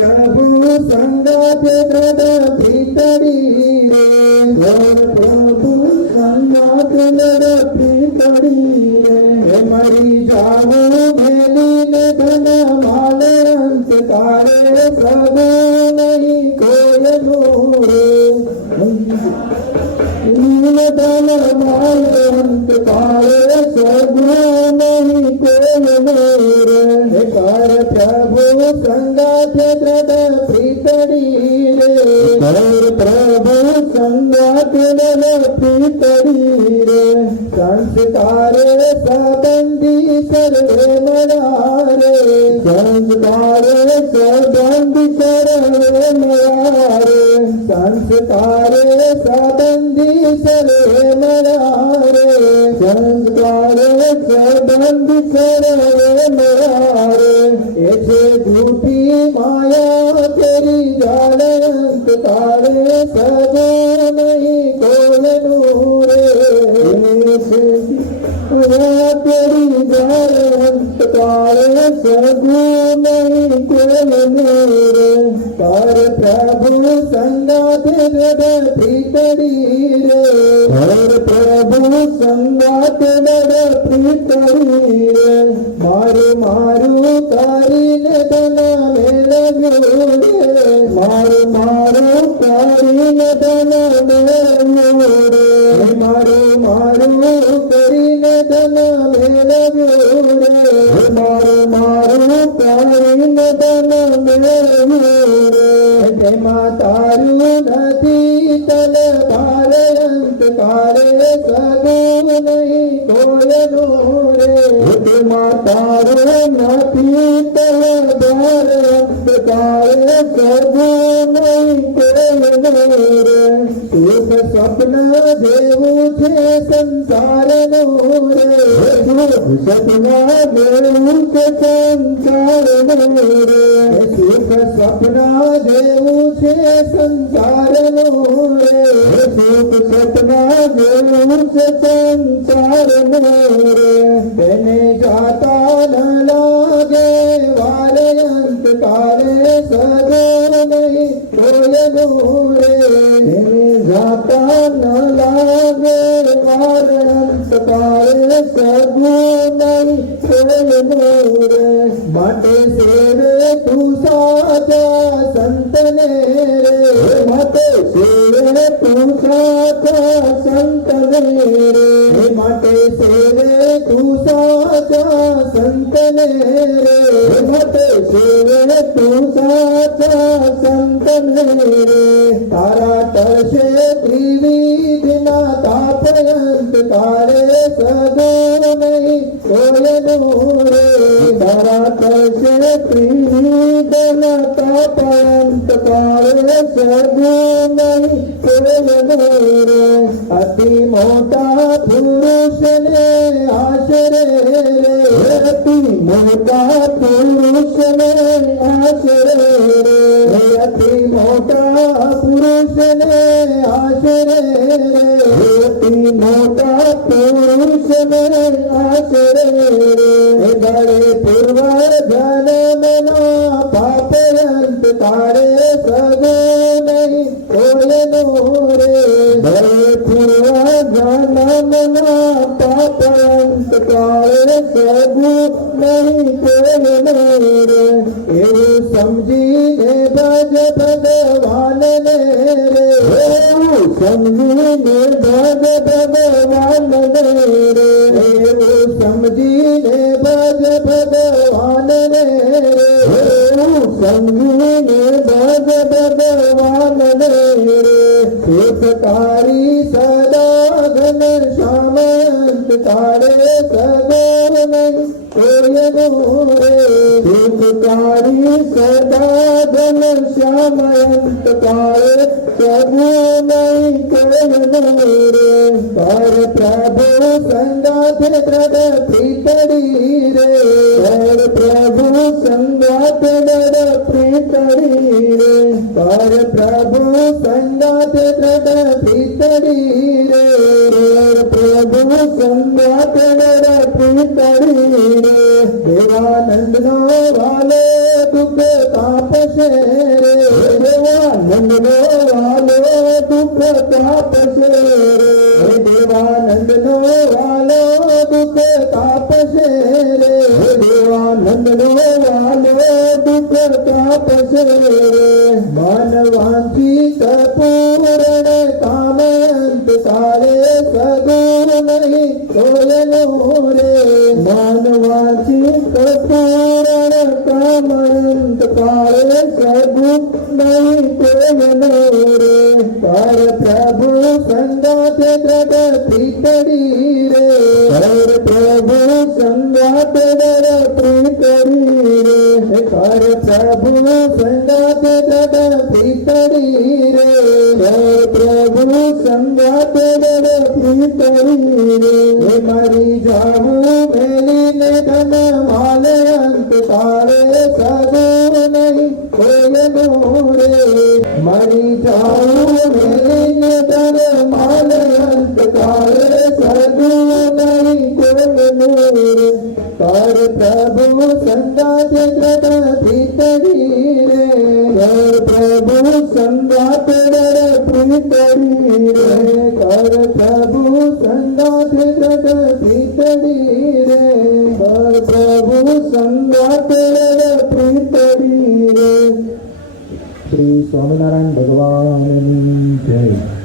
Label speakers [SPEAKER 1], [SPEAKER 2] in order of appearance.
[SPEAKER 1] ಪ್ರಭು ಸಂಗತ ನದ ಪೀತಡೀರೆ ಪ್ರಭು ಸಂಗತ ನದ ಪೀತಡೀರೆ ಮರಿ ಜಾವ जयकारे सबंदी करे मनारे संस्कारे सबंदी करे मनारे संस्कारे सबंदी करे मनारे संस्कारे सबंदी करे मनारे ऐसे झूठी माया तेरी जाने तारे सब ನೀರು ಪಾರ ಪ್ರಭು ಸಂಗಾತಿದ ಪ್ರೀತಡೀರು ಪಾರ ಪ್ರಭು ಸಂಗಾತಿದ ಪ್ರೀತಡೀರು ಮಾರು ಮಾರು ಕಾರಿನದನ ಮೇಳಗೂರು ಮಾರು ಮಾರು ಕಾರಿನದನ ಮೇಳಗೂರು રે સદેવ નહીં ઢોળે ઢોળે તારે નથી તળ ધારે તારે સદા एक स्वप्न देऊ छे संसार मोरे सपना देव छे संसार मोरे एक सपना देव छे संसार मोरे एक सपना देऊ छे संसार मोरे बने जाता न लागे वाले अंत तारे सदा नहीं रोले मोरे रे माटे से रे तू साचा संतने. रे माटे से रे तू साचा संतने. रे माटे से रे तू साचा संतने. रे माटे से रे तू साचा संतने. रे तारा तळशे त्रिविधना तापयंत तारे सदा नाही कोलनो ಪ್ರೀತನ ಪಾಪವಂತ ಕಾರಣ ಸಗುಣೈ ಕೊಡಲದೇರೆ ಅತಿ ಮೋಟಾ ಪುರುಷನೇ ಆಶರೆ ಅತಿ ಮೋಟಾ ಪುರುಷನೇ ಆಶರೆ ಅತಿ ಮೋಟಾ ಪುರುಷನೇ ಆಶರೆ ಅತಿ ಮೋಟಾ ಪುರುಷನೇ ಆಶರೆ ತಾಳೆ ಪ್ರಗನೈ ಕೋಳನೂರೆ ಬಯತಿರುವ ಗಣಮನ ಪಾಪಂತ ತಾಳೆ ಪ್ರಭು ನೈ ಕೋಳನೂರೆ ಇರು ಸಮಜಿನೆ ಭಜ ಭಗವಾನನೆ ರೇ ಸಮಜಿನೆ ಭಜ ಭಗವಾನನೆ ರೇ ಸಮಜಿ संगीने भग भगवान रे सदा घन श्याम तारे सगोर में सूर्यनूरे सुखकारी सदा घन श्याम तारे प्रभु मई करूरे पर प्रभु संगाथ प्रगति करी रे पर प्रभु संगाथ ತಡೀರೆ ಪರ ಪ್ರಭು ಸಂಗಾತ ತಡ ಪಿತಡೀರೆ ಪ್ರಭು ಸಂಗಾತ ತಡ ಪಿತಡೀರೆ ದೇವಾನಂದನೋ ವಾಲೆ ತುಕ ತಾಪಸೇರೆ ದೇವಾನಂದನೋ ವಾಲೆ ತುಕ ತಾಪಸೇರೆ ದೇವಾನಂದನೋ ವಾಲೆ ತುಕ ತಾಪಸೇರೆ ದೇವಾನಂದನೋ तापसे मानवांची तपूरण कामंत सारे सगुर नाही सोयन रे मानवांची तपूरण कामंत काळे सगुण नाही. ಪ್ರೀತರೀರೆ ಪ್ರಭು ಸಂಗಾತ ಗಣ ಪ್ರೀತರೀರೆ ಮರಿ ಜಾವು ಮೇಲಿನ ಧನ ಮಾಲೆ ಅಂತ ತಾರೆ ಸಗೂ ನೈ ಕೋಯನೂರೆ ಮರಿ ಜಾವು ಮೇಲಿನ ಧನ ಮಾಲೆ ಅಂತ ತಾರೆ ಸಗೂ ನೈ ಕೋಯನೂರೆ तार प्रभु संदा जगत भीतरी रे પ્રભુ સંગાત ડરે પ્રીતરી રે કર પ્રભુ સંગાત જગ પ્રીતરી રે કર પ્રભુ સંગાત ડરે પ્રીતરી રે શ્રી સ્વામિનારાયણ ભગવાનની જય